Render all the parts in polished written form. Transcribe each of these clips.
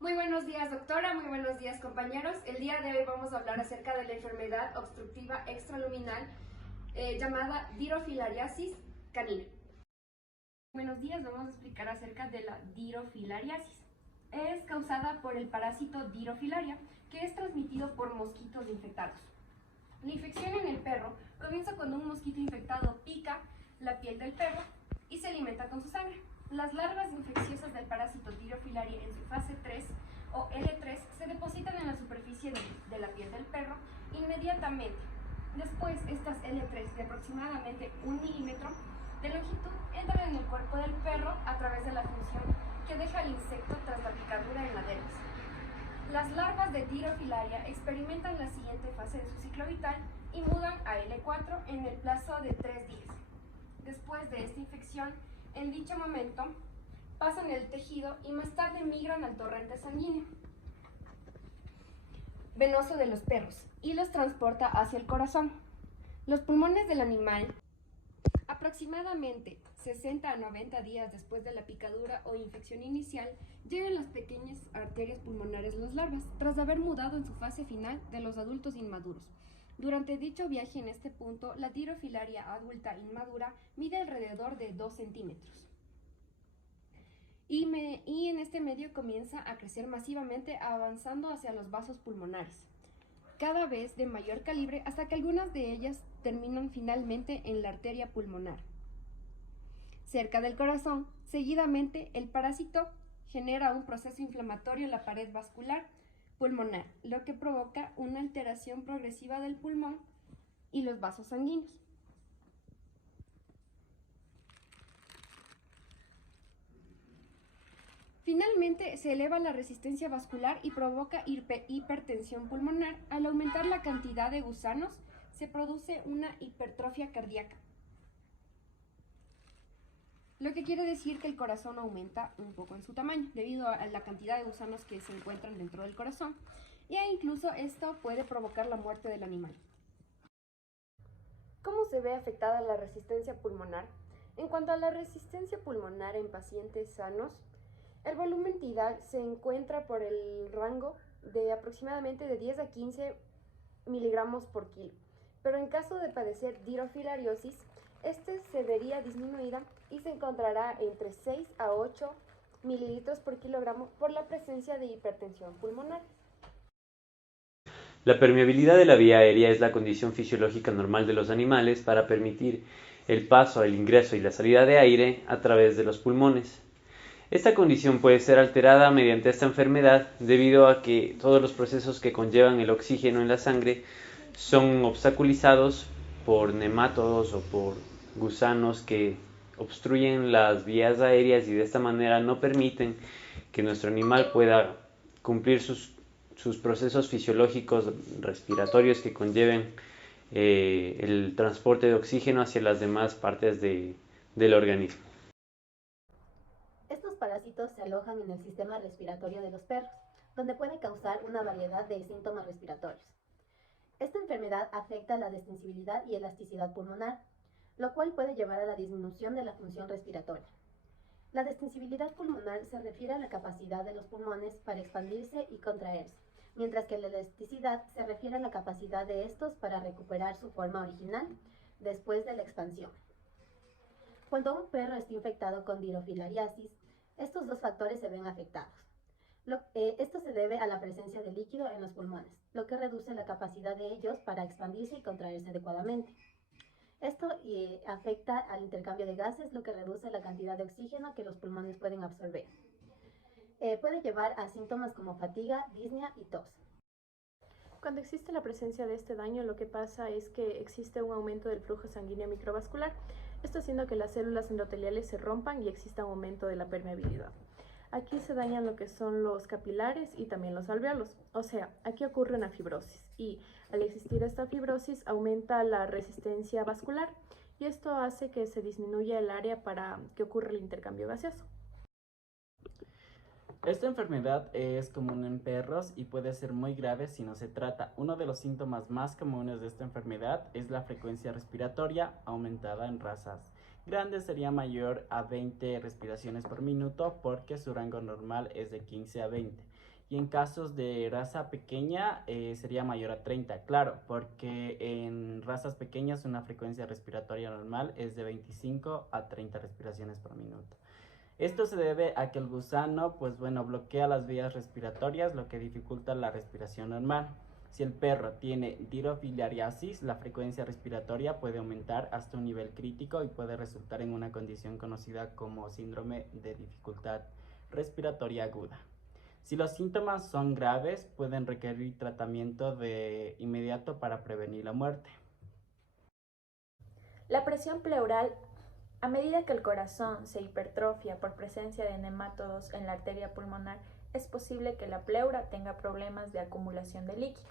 Muy buenos días, doctora. Muy buenos días, compañeros. El día de hoy vamos a hablar acerca de la enfermedad obstructiva extraluminal llamada dirofilariasis canina. Buenos días, vamos a explicar acerca de la dirofilariasis. Es causada por el parásito Dirofilaria, que es transmitido por mosquitos infectados. La infección en el perro comienza cuando un mosquito infectado pica la piel del perro y se alimenta con su sangre. Las larvas infecciosas del parásito Dirofilaria en su fase 3 o L3 se depositan en la superficie de la piel del perro inmediatamente. Después, estas L3 de aproximadamente 1 milímetro de longitud entran en el cuerpo del perro a través de la función que deja el insecto tras la picadura en la dermis. Las larvas de Dirofilaria experimentan la siguiente fase de su ciclo vital y mudan a L4 en el plazo de 3 días. Después de esta infección, en dicho momento, pasan el tejido y más tarde migran al torrente sanguíneo venoso de los perros y los transporta hacia el corazón. Los pulmones del animal, aproximadamente 60 a 90 días después de la picadura o infección inicial, llegan las pequeñas arterias pulmonares las larvas, tras haber mudado en su fase final de los adultos inmaduros. Durante dicho viaje en este punto, la Dirofilaria adulta inmadura mide alrededor de 2 centímetros. Y en este medio comienza a crecer masivamente, avanzando hacia los vasos pulmonares, cada vez de mayor calibre, hasta que algunas de ellas terminan finalmente en la arteria pulmonar. Cerca del corazón, seguidamente, el parásito genera un proceso inflamatorio en la pared vascular pulmonar, lo que provoca una alteración progresiva del pulmón y los vasos sanguíneos. Finalmente, se eleva la resistencia vascular y provoca hipertensión pulmonar. Al aumentar la cantidad de gusanos, se produce una hipertrofia cardíaca, lo que quiere decir que el corazón aumenta un poco en su tamaño debido a la cantidad de gusanos que se encuentran dentro del corazón, e incluso esto puede provocar la muerte del animal. ¿Cómo se ve afectada la resistencia pulmonar? En cuanto a la resistencia pulmonar en pacientes sanos, el volumen tidal se encuentra por el rango de aproximadamente de 10 a 15 miligramos por kilo, pero en caso de padecer dirofilariosis, este se vería disminuida y se encontrará entre 6 a 8 mililitros por kilogramo por la presencia de hipertensión pulmonar. La permeabilidad de la vía aérea es la condición fisiológica normal de los animales para permitir el paso, el ingreso y la salida de aire a través de los pulmones. Esta condición puede ser alterada mediante esta enfermedad debido a que todos los procesos que conllevan el oxígeno en la sangre son obstaculizados por nemátodos o por gusanos que obstruyen las vías aéreas y de esta manera no permiten que nuestro animal pueda cumplir sus procesos fisiológicos respiratorios que conlleven el transporte de oxígeno hacia las demás partes del organismo. Estos parásitos se alojan en el sistema respiratorio de los perros, donde puede causar una variedad de síntomas respiratorios. Esta enfermedad afecta la destensibilidad y elasticidad pulmonar, lo cual puede llevar a la disminución de la función respiratoria. La destensibilidad pulmonar se refiere a la capacidad de los pulmones para expandirse y contraerse, mientras que la elasticidad se refiere a la capacidad de estos para recuperar su forma original después de la expansión. Cuando un perro está infectado con dirofilariasis, estos dos factores se ven afectados. Esto se debe a la presencia de líquido en los pulmones, lo que reduce la capacidad de ellos para expandirse y contraerse adecuadamente. Esto afecta al intercambio de gases, lo que reduce la cantidad de oxígeno que los pulmones pueden absorber. Puede llevar a síntomas como fatiga, disnea y tos. Cuando existe la presencia de este daño, lo que pasa es que existe un aumento del flujo sanguíneo microvascular, esto haciendo que las células endoteliales se rompan y exista un aumento de la permeabilidad. Aquí se dañan lo que son los capilares y también los alvéolos, o sea, aquí ocurre una fibrosis y al existir esta fibrosis aumenta la resistencia vascular y esto hace que se disminuya el área para que ocurra el intercambio gaseoso. Esta enfermedad es común en perros y puede ser muy grave si no se trata. Uno de los síntomas más comunes de esta enfermedad es la frecuencia respiratoria aumentada en razas grandes. Sería mayor a 20 respiraciones por minuto porque su rango normal es de 15 a 20. y en casos de raza pequeña sería mayor a 30, claro, porque en razas pequeñas una frecuencia respiratoria normal es de 25 a 30 respiraciones por minuto. Esto se debe a que el gusano, pues bueno, bloquea las vías respiratorias, lo que dificulta la respiración normal. Si el perro tiene dirofilariasis, la frecuencia respiratoria puede aumentar hasta un nivel crítico y puede resultar en una condición conocida como síndrome de dificultad respiratoria aguda. Si los síntomas son graves, pueden requerir tratamiento de inmediato para prevenir la muerte. La presión pleural. A medida que el corazón se hipertrofia por presencia de nematodos en la arteria pulmonar, es posible que la pleura tenga problemas de acumulación de líquido.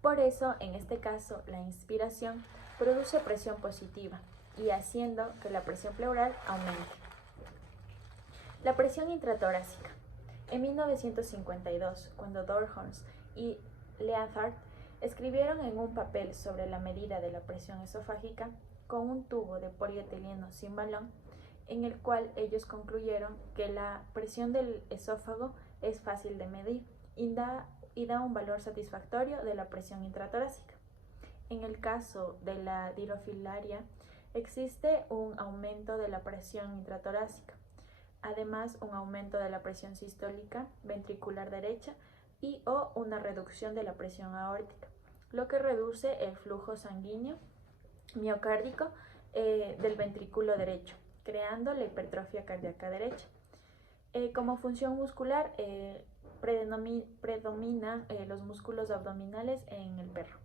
Por eso, en este caso, la inspiración produce presión positiva y haciendo que la presión pleural aumente. La presión intratorácica. En 1952, cuando Dorhorst y Leonhardt escribieron en un papel sobre la medida de la presión esofágica con un tubo de polietileno sin balón, en el cual ellos concluyeron que la presión del esófago es fácil de medir y da un valor satisfactorio de la presión intratorácica. En el caso de la dirofilaria, existe un aumento de la presión intratorácica, además un aumento de la presión sistólica ventricular derecha y o una reducción de la presión aórtica, lo que reduce el flujo sanguíneo miocárdico del ventrículo derecho, creando la hipertrofia cardíaca derecha. Como función muscular, predominan los músculos abdominales en el perro.